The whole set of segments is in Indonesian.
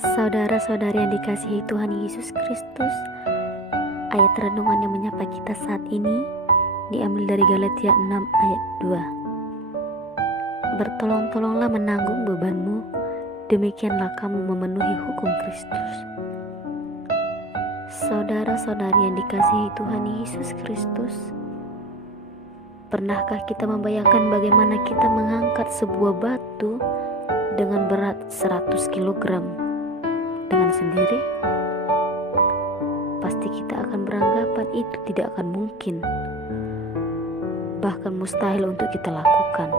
Saudara-saudari yang dikasihi Tuhan Yesus Kristus, ayat renungan yang menyapa kita saat ini diambil dari Galatia 6 ayat 2. Bertolong-tolonglah menanggung bebanmu, demikianlah kamu memenuhi hukum Kristus. Saudara-saudari yang dikasihi Tuhan Yesus Kristus, pernahkah kita membayangkan bagaimana kita mengangkat sebuah batu dengan berat 100 kg dengan sendiri? Pasti kita akan beranggapan itu tidak akan mungkin, bahkan mustahil untuk kita lakukan.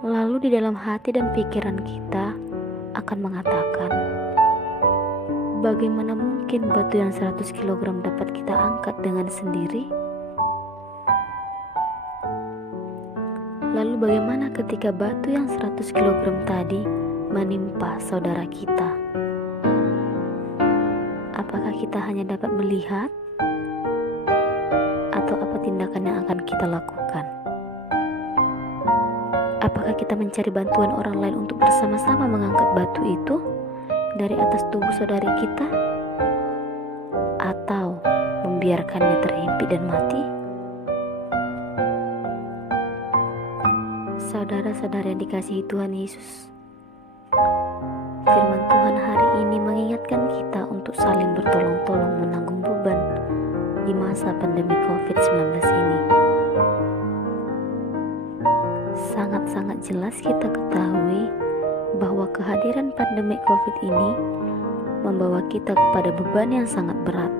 Lalu di dalam hati dan pikiran kita akan mengatakan, bagaimana mungkin batu yang 100 kg dapat kita angkat dengan sendiri? Lalu bagaimana ketika batu yang 100 kg tadi menimpa saudara kita? Apakah kita hanya dapat melihat? Atau apa tindakan yang akan kita lakukan? Apakah kita mencari bantuan orang lain untuk bersama-sama mengangkat batu itu dari atas tubuh saudari kita? Atau membiarkannya terhimpit dan mati? Saudara-saudara yang dikasihi Tuhan Yesus, firman Tuhan hari ini mengingatkan kita untuk saling bertolong-tolong menanggung beban di masa pandemi COVID-19 ini. Sangat-sangat jelas kita ketahui bahwa kehadiran pandemi COVID ini membawa kita kepada beban yang sangat berat.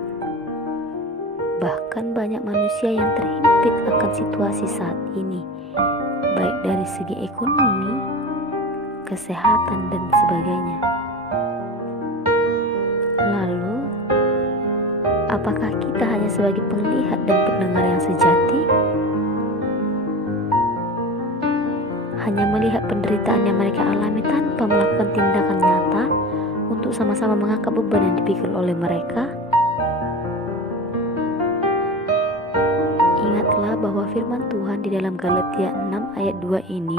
Bahkan banyak manusia yang terhimpit akan situasi saat ini, baik dari segi ekonomi, kesehatan, dan sebagainya. Lalu, apakah kita hanya sebagai penglihat dan pendengar yang sejati? Hanya melihat penderitaan yang mereka alami tanpa melakukan tindakan nyata untuk sama-sama mengangkat beban yang dipikul oleh mereka? Ingatlah bahwa firman Tuhan di dalam Galatia 6 ayat 2 ini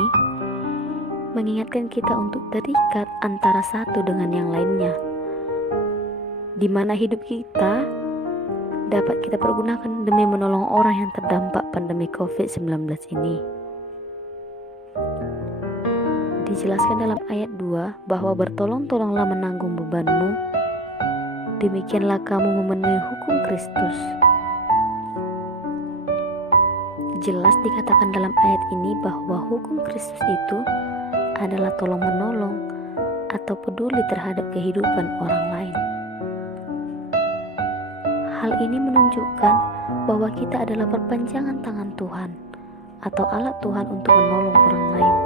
mengingatkan kita untuk terikat antara satu dengan yang lainnya, di mana hidup kita dapat kita pergunakan demi menolong orang yang terdampak pandemi COVID-19 ini. Dijelaskan dalam ayat 2 bahwa bertolong-tolonglah menanggung bebanmu, demikianlah kamu memenuhi hukum Kristus. Jelas dikatakan dalam ayat ini bahwa hukum Kristus itu adalah tolong-menolong atau peduli terhadap kehidupan orang lain. Hal ini menunjukkan bahwa kita adalah perpanjangan tangan Tuhan atau alat Tuhan untuk menolong orang lain.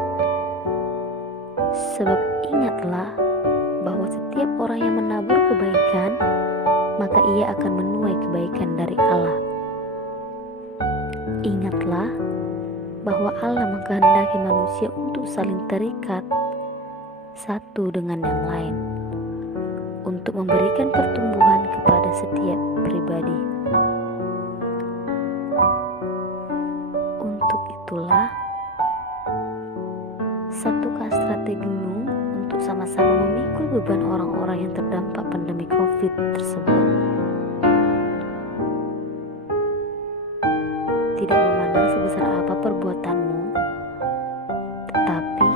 Sebab ingatlah bahwa setiap orang yang menabur kebaikan, maka ia akan menuai kebaikan dari Allah. Ingatlah bahwa Allah mengkehendaki manusia untuk saling terikat satu dengan yang lain, untuk memberikan pertumbuhan kepada setiap pribadi. Untuk itulah, satukah strategimu untuk sama-sama memikul beban orang-orang yang terdampak pandemi COVID tersebut? Tidak memandang sebesar apa perbuatanmu, tetapi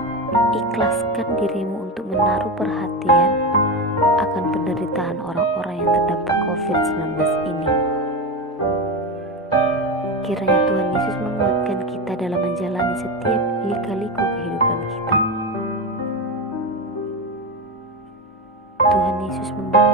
ikhlaskan dirimu untuk menaruh perhatian akan penderitaan orang-orang yang terdampak COVID-19 ini. Kiranya Tuhan Yesus menguatkan kita dalam menjalani setiap lika-liku kehidupan kita. Tuhan Yesus memberkati.